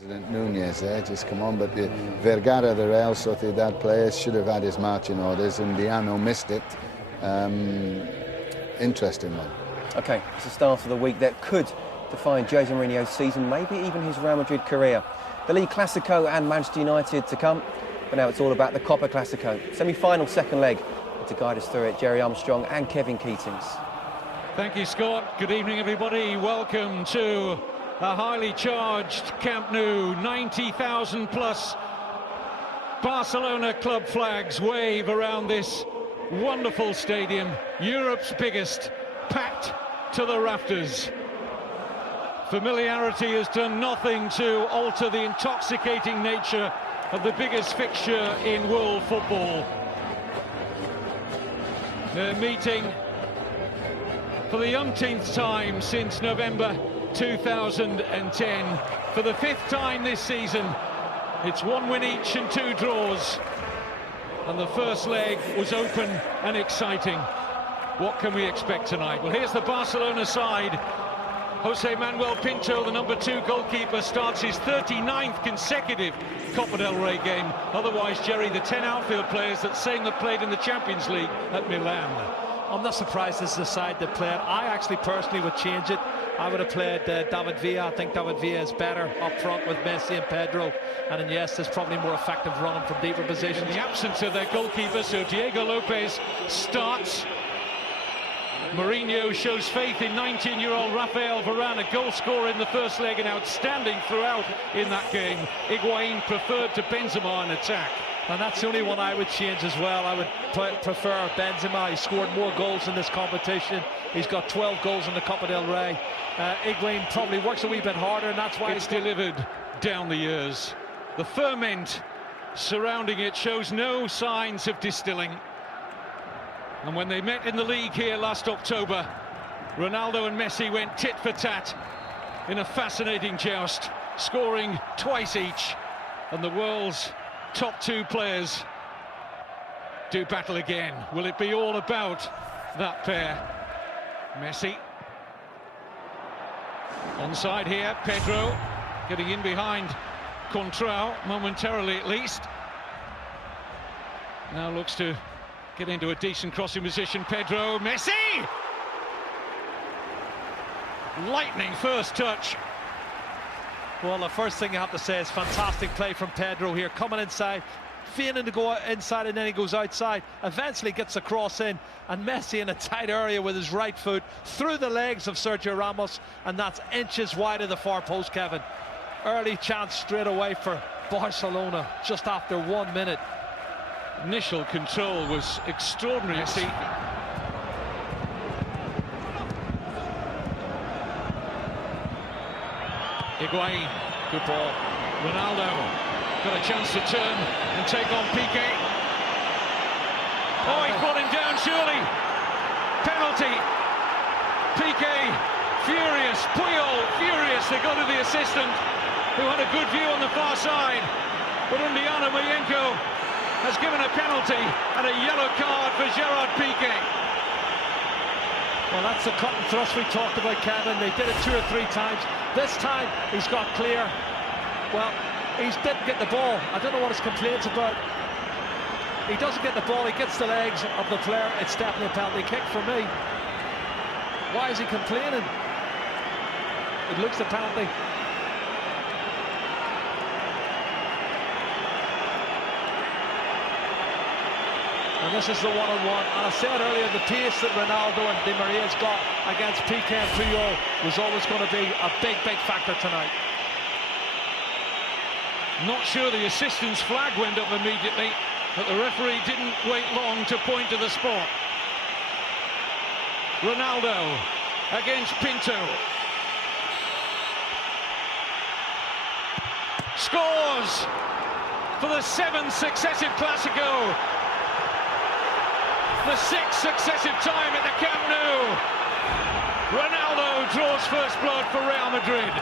President Nunez there, just come on, but Vergara, the Real Sociedad player, should have had his marching orders, and Diano missed it. Interesting one. OK, it's the start of the week that could define Jose Mourinho's season, maybe even his Real Madrid career. The League Clasico and Manchester United to come, but now it's all about the Copa Clasico. Semi-final second leg. And to guide us through it, Jerry Armstrong and Kevin Keatings. Thank you, Scott. Good evening, everybody. Welcome to a highly charged Camp Nou. 90,000 plus Barcelona club flags wave around this wonderful stadium, Europe's biggest, packed to the rafters. Familiarity has done nothing to alter the intoxicating nature of the biggest fixture in world football. They're meeting for the umpteenth time since November 2010. For the fifth time this season, it's 1 win each and 2 draws. And the first leg was open and exciting. What can we expect tonight? Well, here's the Barcelona side. Jose Manuel Pinto, the number 2 goalkeeper, starts his 39th consecutive Copa del Rey game. Otherwise, Jerry, the 10 outfield players that same that played in the Champions League at Milan. I'm not surprised this is the side that played. I actually personally would change it. I would have played David Villa. I think David Villa is better up front with Messi and Pedro. And Iniesta is probably more effective running from deeper positions. In the absence of their goalkeeper, so Diego Lopez starts. Mourinho shows faith in 19-year-old Rafael Varane, a goal scorer in the first leg and outstanding throughout in that game. Higuain preferred to Benzema in attack. And that's the only one I would change as well. I would prefer Benzema. He scored more goals in this competition. He's got 12 goals in the Copa del Rey. Higuain probably works a wee bit harder, and that's why it's delivered down the years. The ferment surrounding it shows no signs of distilling. And when they met in the league here last October, Ronaldo and Messi went tit for tat in a fascinating joust, scoring twice each. And the world's top 2 players do battle again. Will it be all about that pair? Messi. Onside here, Pedro getting in behind Contrao, momentarily at least. Now looks to get into a decent crossing position. Pedro, Messi! Lightning first touch. Well, the first thing you have to say is fantastic play from Pedro here, coming inside, feigning to go inside, and then he goes outside, eventually gets the cross in, and Messi in a tight area with his right foot through the legs of Sergio Ramos, and that's inches wide of the far post, Kevin. Early chance straight away for Barcelona just after 1 minute. Initial control was extraordinary. See, Higuain, good ball. Ronaldo got a chance to turn and take on Piqué. Oh, he's brought him down, surely. Penalty. Piqué furious. Puyol furious. They go to the assistant, who had a good view on the far side. But Undiano Mayenko has given a penalty and a yellow card for Gerard Piqué. Well, that's the cut and thrust we talked about, Kevin. They did it 2 or 3 times. This time he's got clear. Well, he didn't get the ball. I don't know what his complaints about. He doesn't get the ball, he gets the legs of the player. It's definitely a penalty kick for me. Why is he complaining? It looks a penalty. And this is the one-on-one. And I said earlier, the pace that Ronaldo and Di Maria's got against Piqué and Puyol was always going to be a big, big factor tonight. Not sure the assistant's flag went up immediately, but the referee didn't wait long to point to the spot. Ronaldo against Pinto. Scores for the 7th successive Clasico. The 6th successive time at the Camp Nou. Ronaldo draws first blood for Real Madrid.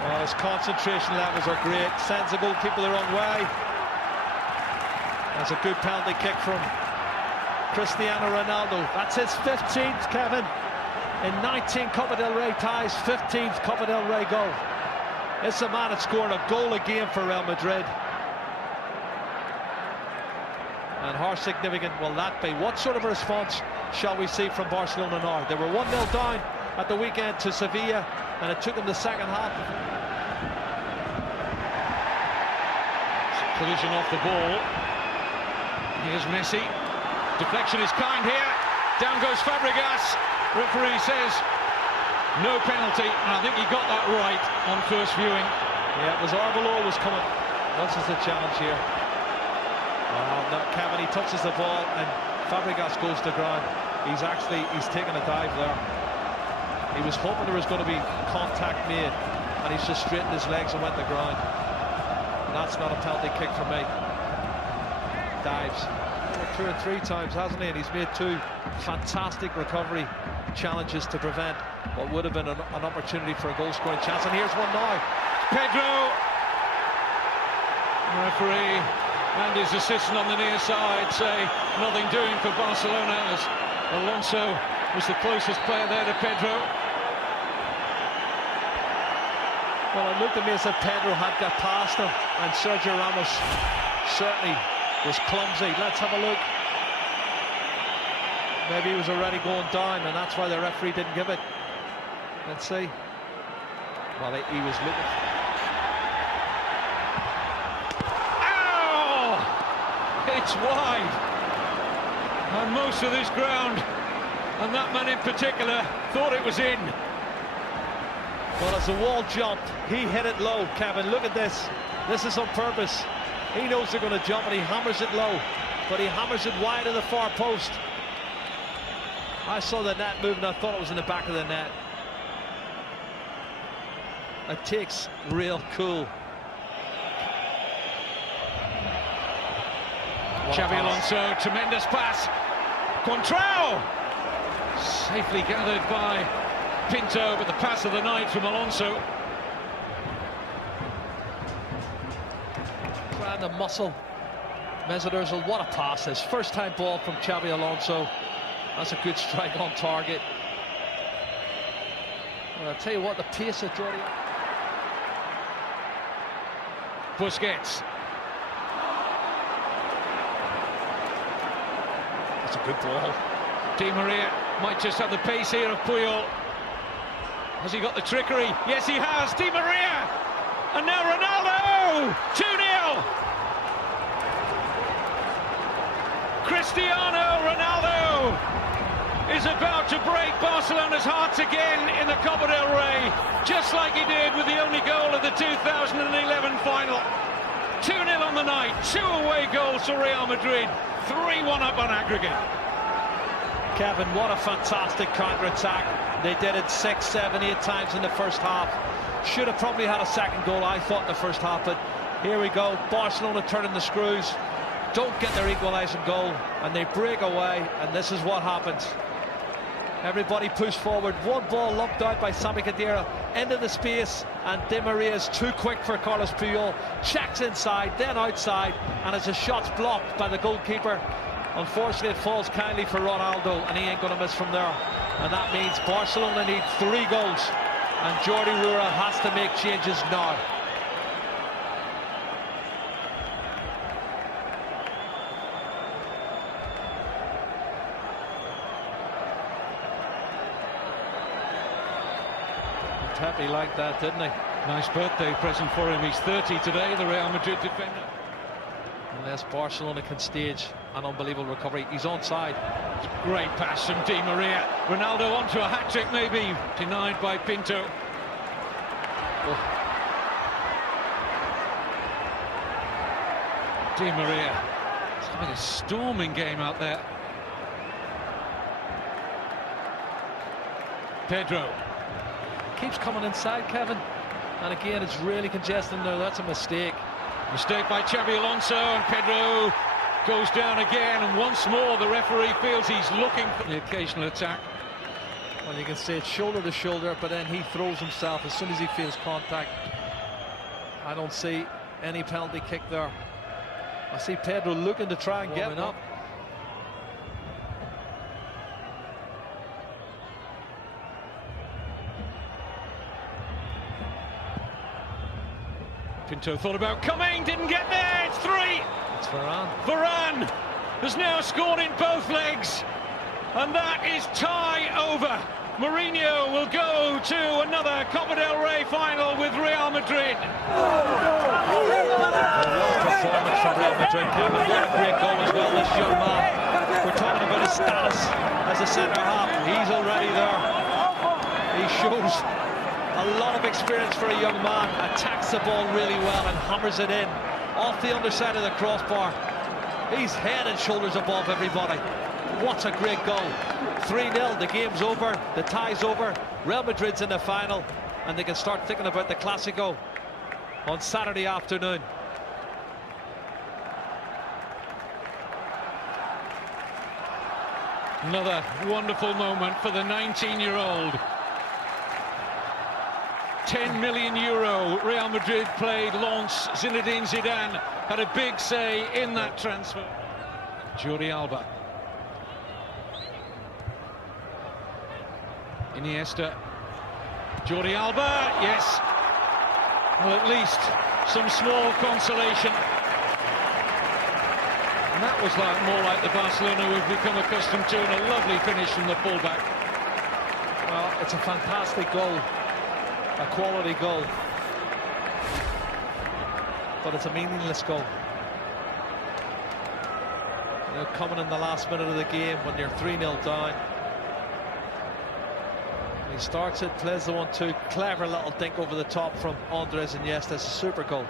Well, his concentration levels are great. Sends the goalkeeper the wrong way. That's a good penalty kick from Cristiano Ronaldo. That's his 15th, Kevin. in 19 Copa del Rey ties, 15th Copa del Rey goal. It's a man that's scoring a goal a game for Real Madrid. And how significant will that be? What sort of a response shall we see from Barcelona now? They were 1-0 down at the weekend to Sevilla, and it took them the second half. Collision off the ball. Here's Messi. Deflection is kind here. Down goes Fabregas. Referee says no penalty, and I think he got that right on first viewing. Yeah, it was Arbeloa was coming. This is the challenge here. No, Kevin, he touches the ball and Fabregas goes to ground. He's taken a dive there. He was hoping there was going to be contact made, and he's just straightened his legs and went to ground. And that's not a penalty kick for me. Dives 2 or 3 times, hasn't he? And he's made 2 fantastic recovery challenges to prevent what would have been an opportunity for a goal-scoring chance. And here's one now. Pedro. Referee and his assistant on the near side say nothing doing for Barcelona, as Alonso was the closest player there to Pedro. Well, it looked to me as if Pedro had got past him, and Sergio Ramos certainly was clumsy. Let's have a look. Maybe he was already going down, and that's why the referee didn't give it. Let's see. Well, he was looking. It's wide, and most of this ground, and that man in particular, thought it was in. Well, as the wall jumped, he hit it low, Kevin. Look at this. This is on purpose. He knows they're going to jump, and he hammers it low, but he hammers it wide of the far post. I saw the net moving. I thought it was in the back of the net. It takes real cool. Xabi Alonso, tremendous pass. Contrao! Safely gathered by Pinto, but the pass of the night from Alonso. Trying to muscle Mesut Ozil. What a pass this. First time ball from Xabi Alonso. That's a good strike on target. Well, I'll tell you what, the pace of Jordi. Busquets. That's a good ball. Di Maria might just have the pace here of Puyol. Has he got the trickery? Yes, he has. Di Maria! And now Ronaldo! 2-0! Cristiano Ronaldo is about to break Barcelona's hearts again in the Copa del Rey, just like he did with the only goal of the 2011 final. 2-0 on the night, 2 away goals for Real Madrid, 3-1 up on aggregate. Kevin, what a fantastic counter-attack. They did it 6, 7, 8 times in the first half. Should have probably had a second goal, I thought, in the first half, but here we go. Barcelona turning the screws, don't get their equalising goal, and they break away, and this is what happens. Everybody pushed forward. One ball lumped out by Sami Khedira into the space, and Di Maria is too quick for Carlos Puyol. Checks inside, then outside, and as the shot's blocked by the goalkeeper, unfortunately it falls kindly for Ronaldo, and he ain't going to miss from there. And that means Barcelona need 3 goals, and Jordi Rura has to make changes now. Happy like that, didn't he? Nice birthday present for him. He's 30 today, the Real Madrid defender. Unless Barcelona can stage an unbelievable recovery. He's onside. Great pass from Di Maria. Ronaldo onto a hat-trick maybe. Denied by Pinto. Oh. Di Maria. It's having a storming game out there. Pedro. Keeps coming inside, Kevin, and again it's really congested now. That's a mistake. Mistake by Xabi Alonso, and Pedro goes down again, and once more the referee feels he's looking for the occasional attack. Well, you can see it's shoulder to shoulder, but then he throws himself as soon as he feels contact. I don't see any penalty kick there. I see Pedro looking to try and get up. Pinto thought about coming, didn't get there. It's 3. It's Varane. Varane has now scored in both legs, and that is tie over. Mourinho will go to another Copa del Rey final with Real Madrid. Performance from Real Madrid. What a great goal as well, this young man. We're talking about his status as a centre-half. He's already there. He shows a lot of experience for a young man. Attacks the ball really well and hammers it in off the underside of the crossbar. He's head and shoulders above everybody. What a great goal. 3-0, the game's over, the tie's over. Real Madrid's in the final, and they can start thinking about the Clásico on Saturday afternoon. Another wonderful moment for the 19-year-old. 10 million euro Real Madrid played Lens. Zinedine Zidane had a big say in that transfer. Jordi Alba. Iniesta. Jordi Alba, yes. Well, at least some small consolation. And that was more like the Barcelona we've become accustomed to, and a lovely finish from the fullback. Well, it's a fantastic goal. A quality goal, but it's a meaningless goal. You know, coming in the last minute of the game when you're 3-0 down. He starts it, plays the 1-2, clever little dink over the top from Andres Iniesta. It's a super goal.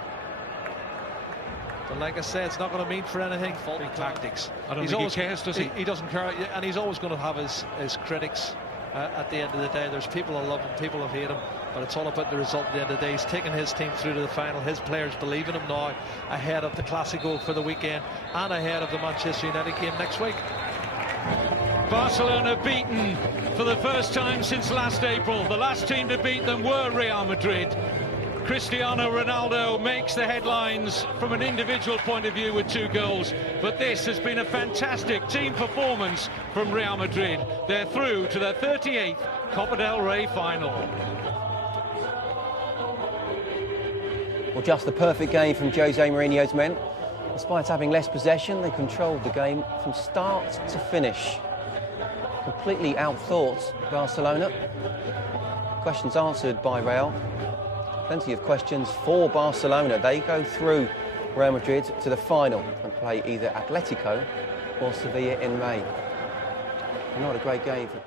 But like I said, it's not going to mean for anything. Faulty tactics. I don't think he cares, does he? He doesn't care, and he's always going to have his critics. At the end of the day, there's people who love him, people who hate him, but it's all about the result at the end of the day. He's taken his team through to the final. His players believe in him now, ahead of the Clásico for the weekend and ahead of the Manchester United game next week. Barcelona beaten for the first time since last April. The last team to beat them were Real Madrid. Cristiano Ronaldo makes the headlines from an individual point of view with 2 goals, but this has been a fantastic team performance from Real Madrid. They're through to their 38th Copa del Rey final. Well, just the perfect game from Jose Mourinho's men. Despite having less possession, they controlled the game from start to finish. Completely outthought Barcelona. Questions answered by Real. Plenty of questions for Barcelona. They go through Real Madrid to the final and play either Atletico or Sevilla in May. Not a great game for